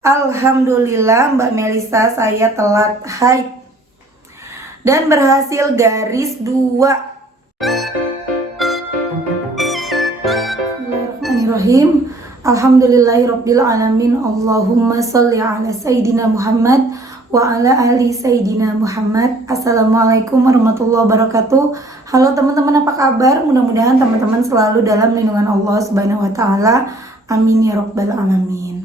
Alhamdulillah Mbak Melisa, saya telat haid dan berhasil garis 2. Bismillahirrahmanirrahim. Alhamdulillahirabbil alamin. Allahumma sholli ala sayidina Muhammad wa ala ali sayidina Muhammad. Assalamualaikum warahmatullahi wabarakatuh. Halo teman-teman, apa kabar? Mudah-mudahan teman-teman selalu dalam lindungan Allah Subhanahu wa taala. Amin ya rabbal alamin.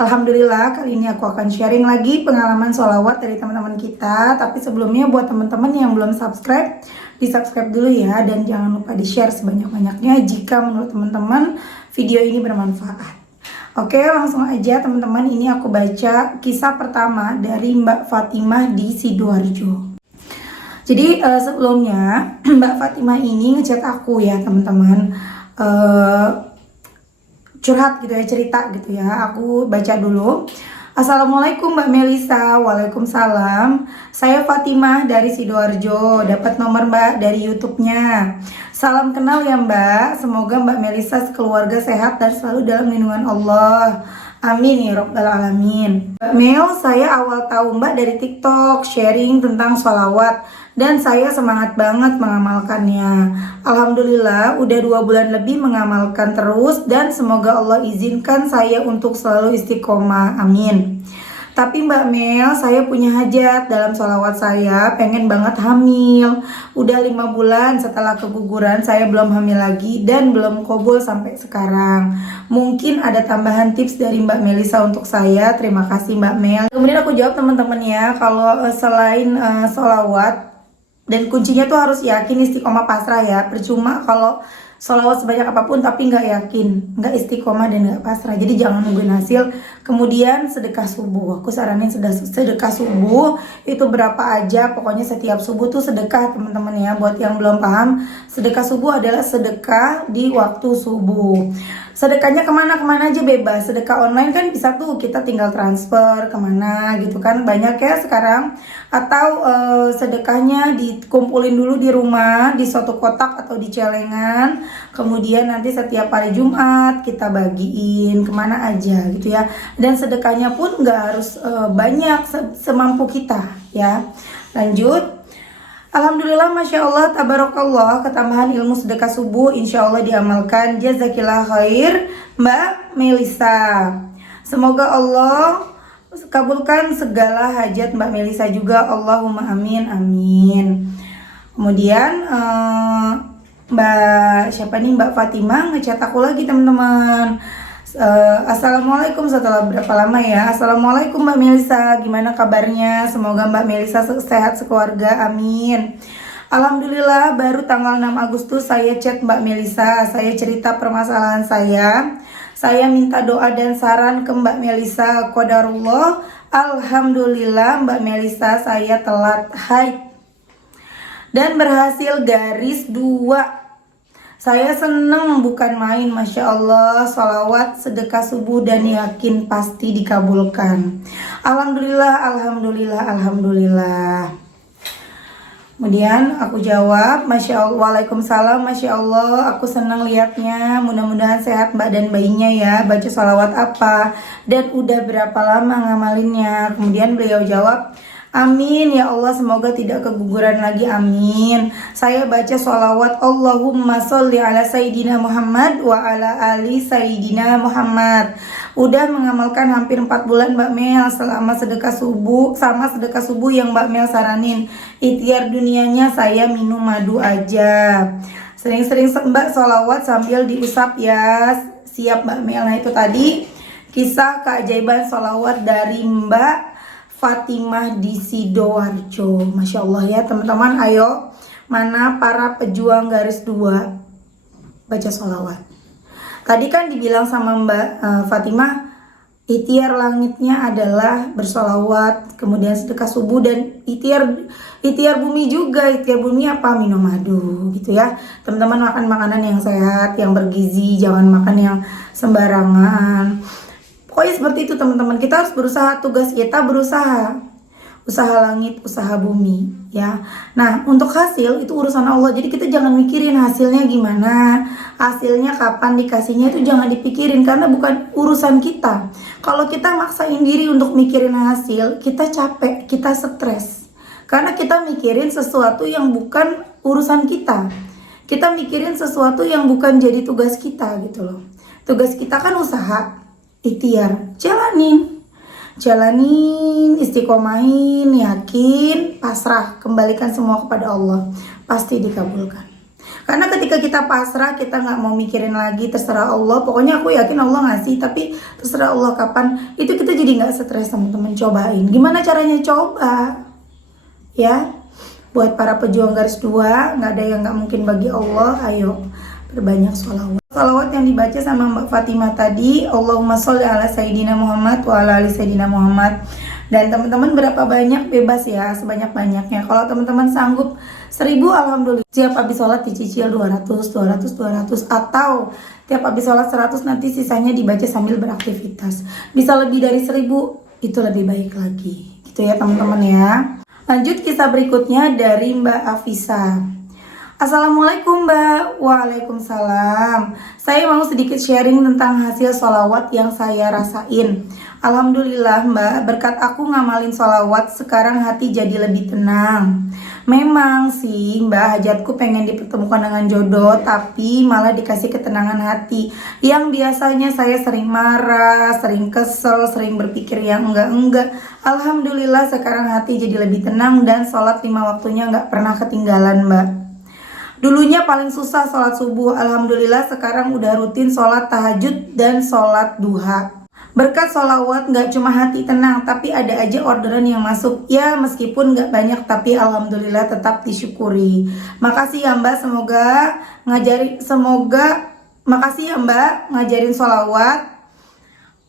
Alhamdulillah, kali ini aku akan sharing lagi pengalaman sholawat dari teman-teman kita. Tapi sebelumnya buat teman-teman yang belum subscribe, di subscribe dulu ya. Dan jangan lupa di share sebanyak-banyaknya jika menurut teman-teman video ini bermanfaat. Oke, langsung aja teman-teman, ini aku baca kisah pertama dari Mbak Fatimah di Sidoarjo. Jadi sebelumnya Mbak Fatimah ini ngechat aku ya teman-teman, curhat gitu ya, cerita gitu ya. Aku baca dulu. Assalamualaikum Mbak Melisa. Waalaikumsalam. Saya Fatimah dari Sidoarjo. Dapat nomor Mbak dari YouTube-nya. Salam kenal ya Mbak. Semoga Mbak Melisa sekeluarga sehat dan selalu dalam lindungan Allah. Amin ya rabbal alamin. Mbak Mel, saya awal tahu Mbak dari TikTok sharing tentang sholawat dan saya semangat banget mengamalkannya. Alhamdulillah udah 2 bulan lebih mengamalkan terus dan semoga Allah izinkan saya untuk selalu istiqomah. Amin. Tapi Mbak Mel, saya punya hajat dalam sholawat saya, pengen banget hamil. Udah 5 bulan setelah keguguran, saya belum hamil lagi dan belum qabul sampai sekarang. Mungkin ada tambahan tips dari Mbak Melisa untuk saya. Terima kasih Mbak Mel. Kemudian aku jawab teman-teman ya, kalau selain sholawat, dan kuncinya tuh harus yakin, istiqomah, pasrah ya. Percuma kalau sholawat sebanyak apapun tapi nggak yakin, nggak istiqomah dan nggak pasrah. Jadi jangan nungguin hasil. Kemudian sedekah subuh, aku saranin sedekah subuh itu berapa aja, pokoknya setiap subuh tuh sedekah teman-teman ya. Buat yang belum paham, sedekah subuh adalah sedekah di waktu subuh. Sedekahnya kemana aja bebas. Sedekah online kan bisa tuh kita tinggal transfer kemana gitu kan, banyak ya sekarang. Atau sedekahnya dikumpulin dulu di rumah di suatu kotak atau di celengan, kemudian nanti setiap hari Jumat kita bagiin kemana aja gitu ya. Dan sedekahnya pun nggak harus banyak, semampu kita ya. Lanjut. Alhamdulillah, Masya Allah, Tabarakallah, ketambahan ilmu sedekah subuh insya Allah diamalkan. Jazakillah khair Mbak Melisa. Semoga Allah kabulkan segala hajat Mbak Melisa juga. Allahumma amin, amin. Kemudian Mbak Fatimah ngechat aku lagi teman-teman. Assalamualaikum, setelah berapa lama ya. Assalamualaikum Mbak Melisa, gimana kabarnya? Semoga Mbak Melisa sehat sekeluarga, amin. Alhamdulillah baru tanggal 6 Agustus saya chat Mbak Melisa. Saya cerita permasalahan saya minta doa dan saran ke Mbak Melisa. Qadarullah, alhamdulillah Mbak Melisa, saya telat haid dan berhasil garis 2. Saya seneng bukan main, Masya Allah. Sholawat, sedekah subuh dan yakin pasti dikabulkan. Alhamdulillah, alhamdulillah, alhamdulillah. Kemudian aku jawab, Masya Allah, Waalaikumsalam, Masya Allah, aku senang liatnya. Mudah-mudahan sehat Mbak dan bayinya ya. Baca sholawat apa dan udah berapa lama ngamalinnya? Kemudian beliau jawab, amin ya Allah, semoga tidak keguguran lagi, amin. Saya baca sholawat Allahumma sholli ala Sayyidina Muhammad wa ala ali Sayyidina Muhammad. Udah mengamalkan hampir 4 bulan Mbak Mel, selama sedekah subuh, sama sedekah subuh yang Mbak Mel saranin. Ikhtiar dunianya saya minum madu aja. Sering-sering Mbak sholawat sambil diusap ya. Siap Mbak Mel. Nah itu tadi kisah keajaiban sholawat dari Mbak Fatimah di Sidoarjo. Masya Allah ya teman-teman. Ayo, mana para pejuang garis 2 baca sholawat. Tadi kan dibilang sama Mbak Fatimah, ikhtiar langitnya adalah bersolawat, kemudian sedekah subuh, dan ikhtiar bumi juga. Ikhtiar bumi apa? Minum madu gitu ya teman-teman. Makan makanan yang sehat, yang bergizi, jangan makan yang sembarangan. Pokoknya seperti itu teman-teman. Kita harus berusaha, tugas kita berusaha. Usaha langit, usaha bumi ya. Nah untuk hasil itu urusan Allah. Jadi kita jangan mikirin hasilnya gimana, hasilnya kapan dikasihnya, itu jangan dipikirin karena bukan urusan kita. Kalau kita maksain diri untuk mikirin hasil, kita capek, kita stres. Karena kita mikirin sesuatu yang bukan urusan kita. Kita mikirin sesuatu yang bukan jadi tugas kita gitu loh. Tugas kita kan usaha, ikhtiar, jalanin, istiqomahin, yakin, pasrah, kembalikan semua kepada Allah, pasti dikabulkan. Karena ketika kita pasrah, kita nggak mau mikirin lagi, terserah Allah. Pokoknya aku yakin Allah ngasih, tapi terserah Allah kapan. Itu kita jadi nggak stres, teman-teman. Cobain. Gimana caranya? Coba. Ya, buat para pejuang garis 2, nggak ada yang nggak mungkin bagi Allah. Ayo, perbanyak sholawat. Sholawat yang dibaca sama Mbak Fatimah tadi, Allahumma sholli ala Sayyidina Muhammad wa ala ali Sayyidina Muhammad. Dan teman-teman berapa banyak bebas ya, sebanyak-banyaknya. Kalau teman-teman sanggup 1000, alhamdulillah. Tiap habis sholat dicicil 200, atau tiap habis sholat 100, nanti sisanya dibaca sambil beraktivitas. Bisa lebih dari 1000, itu lebih baik lagi. Gitu ya teman-teman ya. Lanjut kisah berikutnya dari Mbak Afisa. Assalamualaikum Mbak. Waalaikumsalam. Saya mau sedikit sharing tentang hasil sholawat yang saya rasain. Alhamdulillah Mbak, berkat aku ngamalin sholawat, sekarang hati jadi lebih tenang. Memang sih Mbak, hajatku pengen dipertemukan dengan jodoh, tapi malah dikasih ketenangan hati. Yang biasanya saya sering marah, sering kesel, sering berpikir yang enggak-enggak. Alhamdulillah sekarang hati jadi lebih tenang dan sholat 5 waktunya nggak pernah ketinggalan Mbak. Dulunya paling susah sholat subuh, alhamdulillah sekarang udah rutin sholat tahajud dan sholat duha. Berkat sholawat gak cuma hati tenang, tapi ada aja orderan yang masuk. Ya meskipun gak banyak, tapi alhamdulillah tetap disyukuri. Makasih ya Mbak, makasih ya Mbak ngajarin sholawat.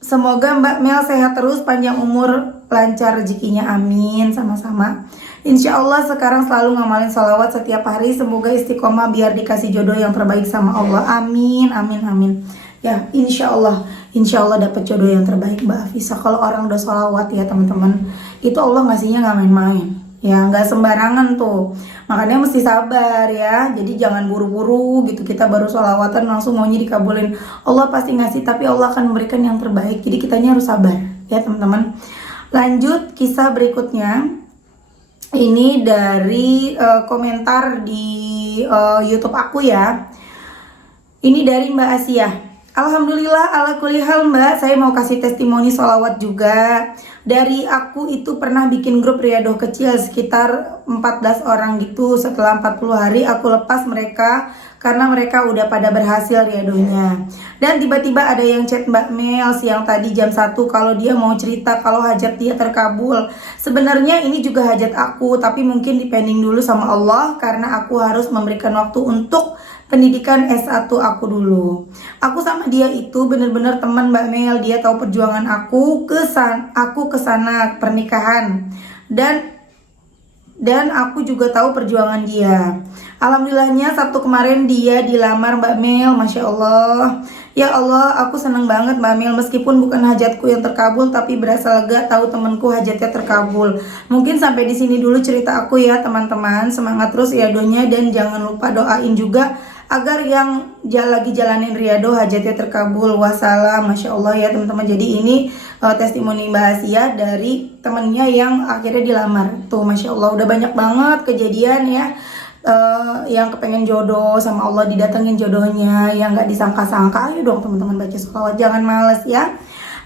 Semoga Mbak Mel sehat terus, panjang umur, lancar rezekinya, amin. Sama-sama. Insya Allah sekarang selalu ngamalin sholawat setiap hari. Semoga istiqomah biar dikasih jodoh yang terbaik sama Allah, amin, amin, amin. Ya insya Allah dapat jodoh yang terbaik Mbak Afisa. Kalau orang udah sholawat ya teman-teman, itu Allah ngasihnya nggak main-main. Ya nggak sembarangan tuh. Makanya mesti sabar ya. Jadi jangan buru-buru gitu. Kita baru sholawatan langsung maunya dikabulin. Allah pasti ngasih, tapi Allah akan memberikan yang terbaik. Jadi kitanya harus sabar ya teman-teman. Lanjut kisah berikutnya. Ini dari komentar di YouTube aku ya. Ini dari Mbak Asia. Alhamdulillah ala kulli hal Mbak, saya mau kasih testimoni sholawat juga. Dari aku itu pernah bikin grup riadoh kecil sekitar 14 orang gitu. Setelah 40 hari aku lepas mereka karena mereka udah pada berhasil riadohnya. Dan tiba-tiba ada yang chat Mbak Mel siang tadi jam 1 kalau dia mau cerita kalau hajat dia terkabul. Sebenarnya ini juga hajat aku, tapi mungkin dipending dulu sama Allah karena aku harus memberikan waktu untuk pendidikan S1 aku dulu. Aku sama dia itu bener-bener teman Mbak Mel. Dia tahu perjuangan aku kesana pernikahan. Dan aku juga tahu perjuangan dia. Alhamdulillahnya Sabtu kemarin dia dilamar Mbak Mel. Masya Allah. Ya Allah, aku seneng banget Mbak Mel. Meskipun bukan hajatku yang terkabul, tapi berasa lega tahu temanku hajatnya terkabul. Mungkin sampai di sini dulu cerita aku ya teman-teman. Semangat terus riadohnya dan jangan lupa doain juga agar yang lagi jalanin riadoh hajatnya terkabul. Wassalam. Masya Allah ya teman-teman. Jadi ini testimoni Mbak Asia dari temennya yang akhirnya dilamar. Tuh Masya Allah udah banyak banget kejadian ya. Yang kepengen jodoh sama Allah didatengin jodohnya yang gak disangka-sangka. Ayo dong teman-teman baca sholawat, jangan males ya.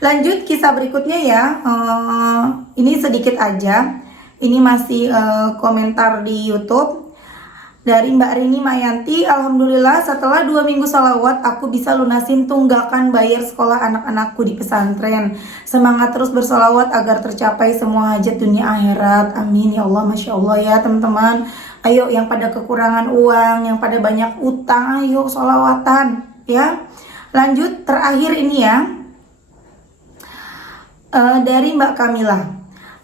Lanjut kisah berikutnya ya. Ini sedikit aja. Ini masih komentar di YouTube dari Mbak Rini Mayanti. Alhamdulillah setelah 2 minggu sholawat aku bisa lunasin tunggakan bayar sekolah anak-anakku di pesantren. Semangat terus bersolawat agar tercapai semua hajat dunia akhirat, amin ya Allah. Masya Allah ya teman-teman. Ayo yang pada kekurangan uang, yang pada banyak utang, ayo sholawatan ya. Lanjut terakhir ini ya, dari Mbak Kamila.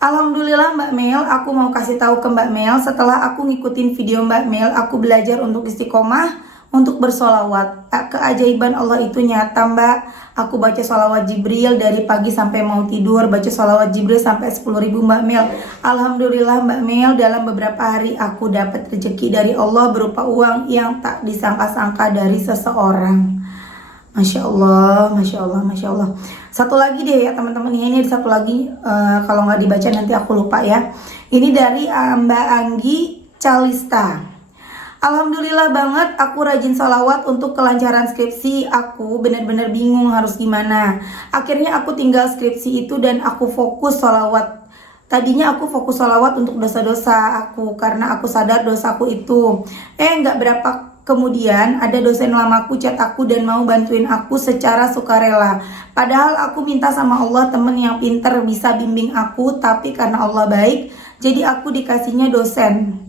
Alhamdulillah Mbak Mel, aku mau kasih tahu ke Mbak Mel, setelah aku ngikutin video Mbak Mel, aku belajar untuk istiqomah, untuk bersolawat. Keajaiban Allah itu nyata Mbak. Aku baca solawat Jibril dari pagi sampai mau tidur, baca solawat Jibril sampai 10.000 Mbak Mel. Alhamdulillah Mbak Mel, dalam beberapa hari aku dapat rezeki dari Allah berupa uang yang tak disangka-sangka dari seseorang. Masya Allah, Masya Allah, Masya Allah. Satu lagi deh ya teman-teman, ini ada satu lagi, kalau nggak dibaca nanti aku lupa ya. Ini dari Mbak Anggi Calista. Alhamdulillah banget aku rajin salawat untuk kelancaran skripsi. Aku benar-benar bingung harus gimana. Akhirnya aku tinggal skripsi itu dan aku fokus salawat. Tadinya aku fokus salawat untuk dosa-dosa aku karena aku sadar dosaku itu. Nggak berapa kemudian ada dosen lamaku chat aku dan mau bantuin aku secara sukarela. Padahal aku minta sama Allah temen yang pinter bisa bimbing aku, tapi karena Allah baik, jadi aku dikasihnya dosen.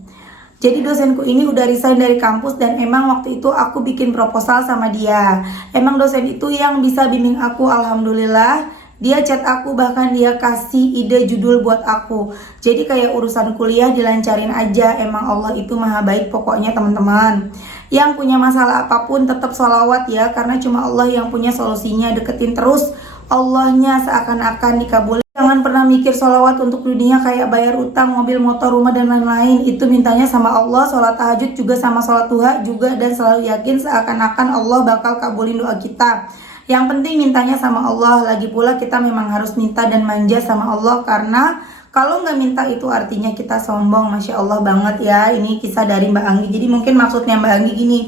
Jadi dosenku ini udah resign dari kampus dan emang waktu itu aku bikin proposal sama dia. Emang dosen itu yang bisa bimbing aku, alhamdulillah. Dia chat aku, bahkan dia kasih ide judul buat aku. Jadi kayak urusan kuliah dilancarin aja. Emang Allah itu maha baik pokoknya teman-teman. Yang punya masalah apapun tetap sholawat ya, karena cuma Allah yang punya solusinya. Deketin terus Allahnya seakan-akan dikabulin. Jangan pernah mikir sholawat untuk dunia kayak bayar utang, mobil, motor, rumah, dan lain-lain. Itu mintanya sama Allah. Sholat tahajud juga sama sholat duha juga. Dan selalu yakin seakan-akan Allah bakal kabulin doa kita. Yang penting mintanya sama Allah. Lagi pula kita memang harus minta dan manja sama Allah, karena kalau nggak minta itu artinya kita sombong. Masya Allah banget ya. Ini kisah dari Mbak Anggi. Jadi mungkin maksudnya Mbak Anggi gini,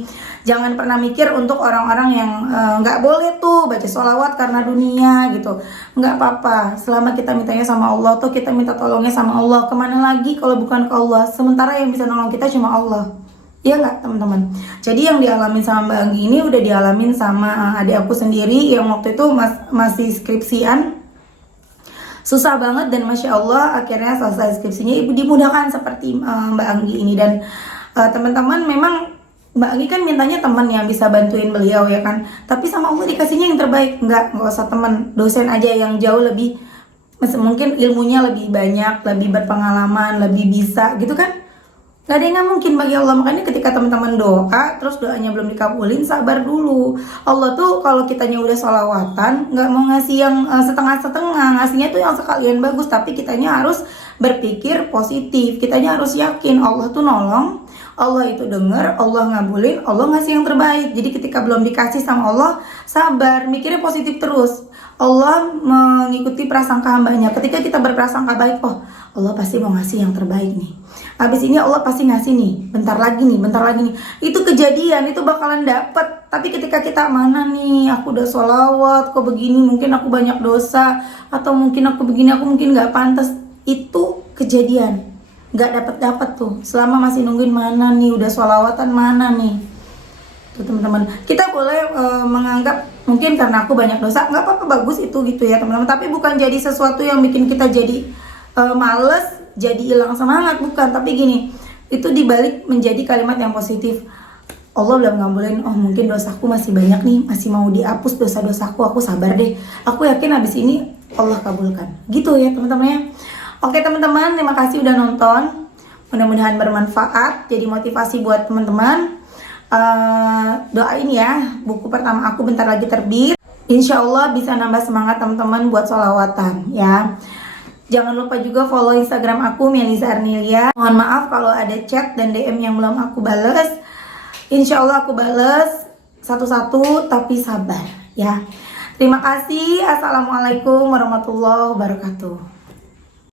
jangan pernah mikir untuk orang-orang yang nggak boleh tuh baca sholawat karena dunia gitu. Nggak apa-apa, selama kita mintanya sama Allah tuh kita minta tolongnya sama Allah. Kemana lagi kalau bukan ke Allah? Sementara yang bisa nolong kita cuma Allah. Iya nggak teman-teman? Jadi yang dialamin sama Mbak Anggi ini udah dialamin sama adik aku sendiri yang waktu itu masih skripsian. Susah banget dan Masya Allah akhirnya selesai skripsinya ibu dimudahkan seperti Mbak Anggi ini. Dan teman-teman, memang Mbak Anggi kan mintanya teman yang bisa bantuin beliau ya kan. Tapi sama Allah dikasihnya yang terbaik. Nggak usah teman, dosen aja yang jauh lebih, mungkin ilmunya lebih banyak, lebih berpengalaman, lebih bisa gitu kan. Gak ada yang gak mungkin bagi Allah. Makanya ketika teman-teman doa terus doanya belum dikabulin, sabar dulu. Allah tuh kalau kitanya udah sholawatan gak mau ngasih yang setengah-setengah, ngasihnya tuh yang sekalian bagus. Tapi kitanya harus berpikir positif, kitanya harus yakin Allah tuh nolong, Allah itu denger, Allah ngabulin, Allah ngasih yang terbaik. Jadi ketika belum dikasih sama Allah, sabar, mikirnya positif terus. Allah mengikuti prasangka hambanya. Ketika kita berprasangka baik, oh Allah pasti mau ngasih yang terbaik nih. Habis ini Allah pasti ngasih nih, bentar lagi nih. Itu kejadian, itu bakalan dapet. Tapi ketika kita mana nih, aku udah sholawat, kok begini, mungkin aku banyak dosa, atau mungkin aku begini, aku mungkin gak pantas. Itu kejadian, gak dapet tuh. Selama masih nungguin mana nih, udah sholawatan mana nih. Tuh teman-teman, kita boleh menganggap mungkin karena aku banyak dosa, gak apa-apa, bagus itu gitu ya teman-teman. Tapi bukan jadi sesuatu yang bikin kita jadi males, jadi hilang semangat, bukan. Tapi gini, itu dibalik menjadi kalimat yang positif. Allah belum ngabulin, oh mungkin dosaku masih banyak nih, masih mau dihapus dosa-dosaku, aku sabar deh. Aku yakin habis ini Allah kabulkan. Gitu ya teman-teman ya. Oke teman-teman, terima kasih udah nonton. Mudah-mudahan bermanfaat, jadi motivasi buat teman-teman. Doain ya, buku pertama aku bentar lagi terbit. Insya Allah bisa nambah semangat teman-teman buat sholawatan ya. Jangan lupa juga follow Instagram aku, Melisa Arnilia. Mohon maaf kalau ada chat dan DM yang belum aku bales. Insya Allah aku bales satu-satu, tapi sabar ya. Terima kasih. Assalamualaikum warahmatullahi wabarakatuh.